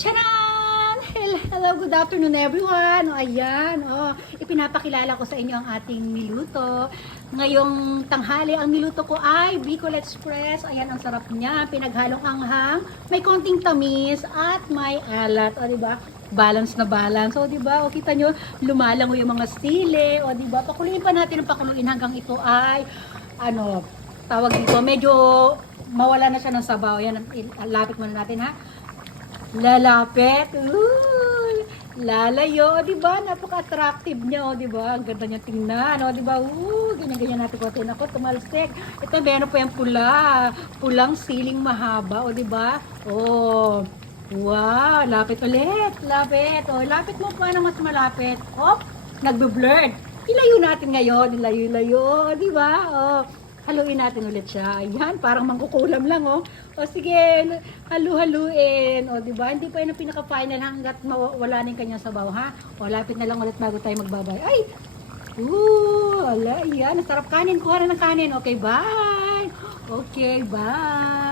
Charan! Hello, good afternoon everyone. O, ayan, ipinapakilala ko sa inyo ang ating niluto. Ngayong tanghali, ang niluto ko ay Bicol Express. Ayan, ang sarap niya. Pinaghalong anghang, may konting tamis at may alat. O, diba? Balance na balance. O, diba? O, kita nyo, lumalango yung mga sili. O, diba? Pakuluin pa natin ang pakuluin hanggang ito ay, tawag dito, medyo mawala na siya ng sabaw. Ayan, lapit muna natin, ha? Lalapit. Uy, lalayo, o, diba? Napaka-attractive niya, o, diba? Ang ganda niya tingnan, o, diba? Ganyan-ganyan natin ko. Ako, tumalsik. Ito, meron po yung pula. Pulang siling mahaba, o, diba? Oh, wow, lapit ulit. Lapit. O, lapit mo pa na mas malapit. Oh, nagbe-blurred. Ilayo natin ngayon. Ilayo-layo, o, diba? Oh, haluin natin ulit siya. Ayan, parang mangkukulam lang, oh. O sige, halu-haluin. O, diba? Hindi pa yun ang pinaka-final hanggat wala na yung kanyang sabaw, ha? O, lapit na lang ulit bago tayo magbabay. Ay! Ala, yan. Ang sarap kanin. Kuha na ng kanin. Okay, bye! Okay, bye!